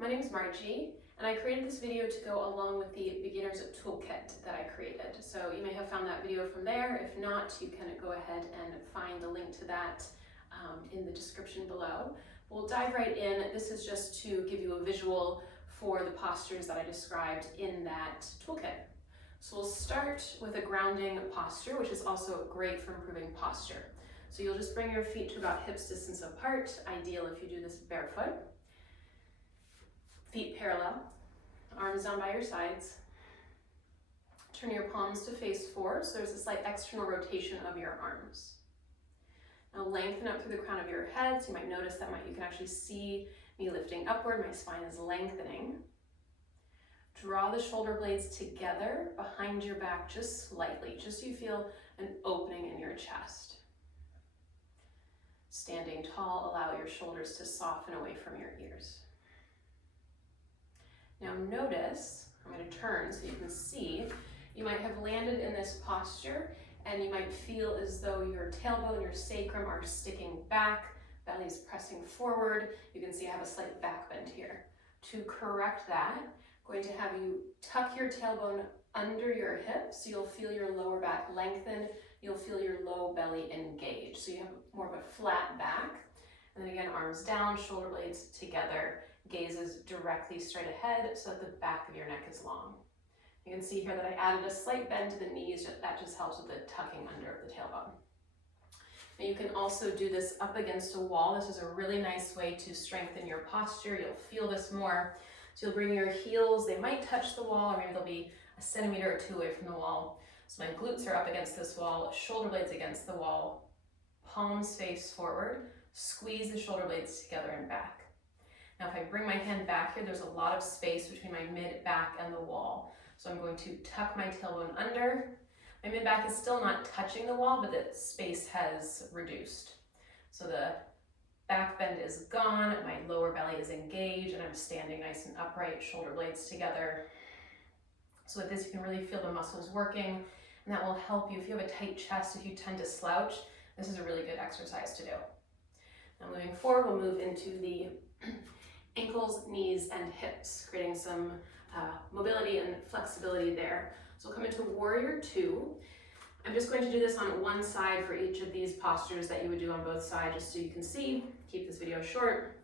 My name is Margy, and I created this video to go along with the beginner's toolkit that I created. So you may have found that video from there. If not, you can go ahead and find the link to that in the description below. We'll dive right in. This is just to give you a visual for the postures that I described in that toolkit. So we'll start with a grounding posture, which is also great for improving posture. So you'll just bring your feet to about hips distance apart, ideal if you do this barefoot. Feet parallel, arms down by your sides. Turn your palms to face forward, so there's a slight external rotation of your arms. Now lengthen up through the crown of your head, so you might notice that you can actually see me lifting upward, my spine is lengthening. Draw the shoulder blades together behind your back just slightly, just so you feel an opening in your chest. Standing tall, allow your shoulders to soften away from your ears. Now notice, I'm going to turn so you can see, you might have landed in this posture and you might feel as though your tailbone and your sacrum are sticking back, belly is pressing forward. You can see I have a slight back bend here. To correct that, I'm going to have you tuck your tailbone under your hips so you'll feel your lower back lengthen, you'll feel your low belly engage. So you have more of a flat back. And then again, arms down, shoulder blades together, gazes directly straight ahead so that the back of your neck is long. You can see here that I added a slight bend to the knees, that just helps with the tucking under of the tailbone. Now you can also do this up against a wall. This is a really nice way to strengthen your posture. You'll feel this more. So you'll bring your heels, they might touch the wall, or maybe they'll be a centimeter or two away from the wall. So my glutes are up against this wall, shoulder blades against the wall, palms face forward, squeeze the shoulder blades together and back. Now if I bring my hand back here, there's a lot of space between my mid back and the wall. So I'm going to tuck my tailbone under. My mid back is still not touching the wall, but the space has reduced. So the back bend is gone, my lower belly is engaged, and I'm standing nice and upright, shoulder blades together. So with this, you can really feel the muscles working, and that will help you. If you have a tight chest, if you tend to slouch, this is a really good exercise to do. Now moving forward, we'll move into the ankles, knees, and hips, creating some mobility and flexibility there. So we'll come into Warrior Two. I'm just going to do this on one side for each of these postures that you would do on both sides, just so you can see. Keep this video short.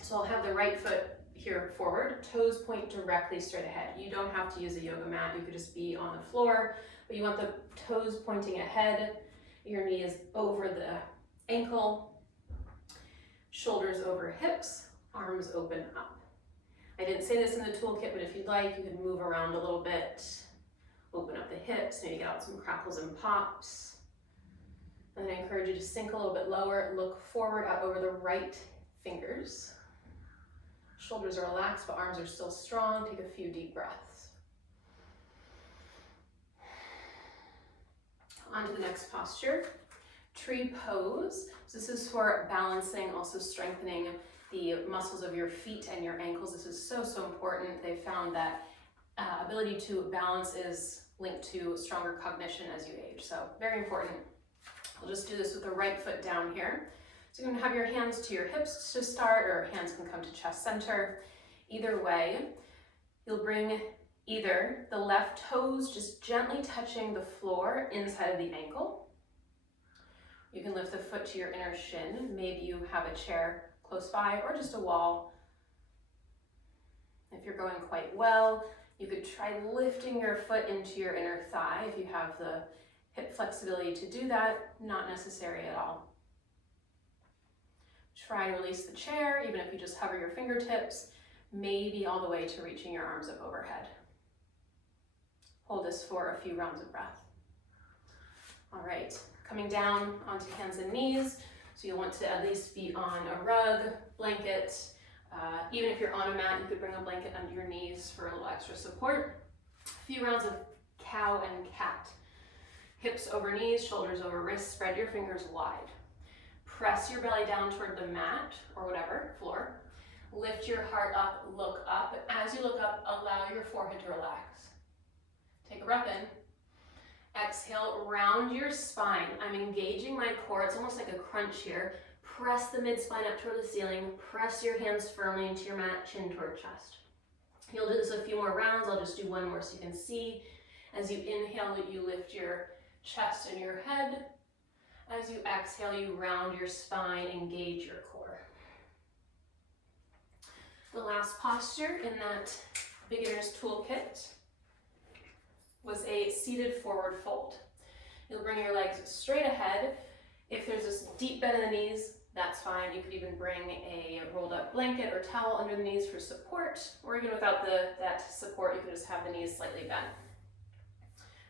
So I'll have the right foot here forward, toes point directly straight ahead. You don't have to use a yoga mat, you could just be on the floor, but you want the toes pointing ahead, your knee is over the ankle, shoulders over hips, arms open up. I didn't say this in the toolkit, but if you'd like, you can move around a little bit, open up the hips, maybe get out some crackles and pops. And then I encourage you to sink a little bit lower, look forward out over the right fingers. Shoulders are relaxed, but arms are still strong. Take a few deep breaths. On to the next posture, tree pose. So this is for balancing, also strengthening the muscles of your feet and your ankles. This is so, so important. They found that ability to balance is linked to stronger cognition as you age. So very important. We'll just do this with the right foot down here. So you can have your hands to your hips to start, or hands can come to chest center. Either way, you'll bring either the left toes just gently touching the floor inside of the ankle. You can lift the foot to your inner shin. Maybe you have a chair close by or just a wall. If you're going quite well, you could try lifting your foot into your inner thigh if you have the hip flexibility to do that, not necessary at all. Try to release the chair, even if you just hover your fingertips, maybe all the way to reaching your arms up overhead. Hold this for a few rounds of breath. All right, coming down onto hands and knees. So you'll want to at least be on a rug, blanket. Even if you're on a mat, you could bring a blanket under your knees for a little extra support. A few rounds of cow and cat. Hips over knees, shoulders over wrists, spread your fingers wide. Press your belly down toward the mat or whatever, floor. Lift your heart up, look up. As you look up, allow your forehead to relax. Take a breath in. Exhale, round your spine. I'm engaging my core. It's almost like a crunch here. press the mid-spine up toward the ceiling. Press your hands firmly into your mat, chin toward chest. You'll do this a few more rounds. I'll just do one more so you can see. As you inhale, you lift your chest and your head. As you exhale, you round your spine, engage your core. The last posture in that beginner's toolkit was a seated forward fold. You'll bring your legs straight ahead. If there's this deep bend in the knees, that's fine. You could even bring a rolled up blanket or towel under the knees for support, or even without that support, you can just have the knees slightly bent.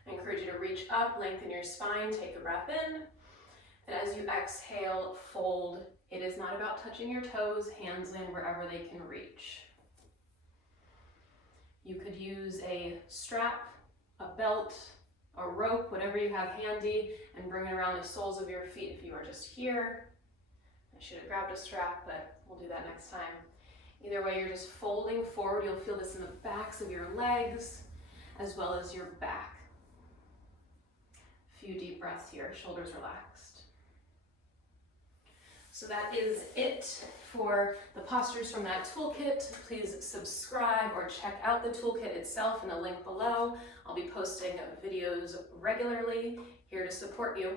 I encourage you to reach up, lengthen your spine, take a breath in, and as you exhale, fold. It is not about touching your toes, hands land wherever they can reach. You could use a strap, a belt, a rope, whatever you have handy, and bring it around the soles of your feet if you are just here. I should have grabbed a strap, but we'll do that next time. Either way, you're just folding forward. You'll feel this in the backs of your legs as well as your back. A few deep breaths here, shoulders relaxed. So that is it for the postures from that toolkit. Please subscribe or check out the toolkit itself in the link below. I'll be posting videos regularly, here to support you.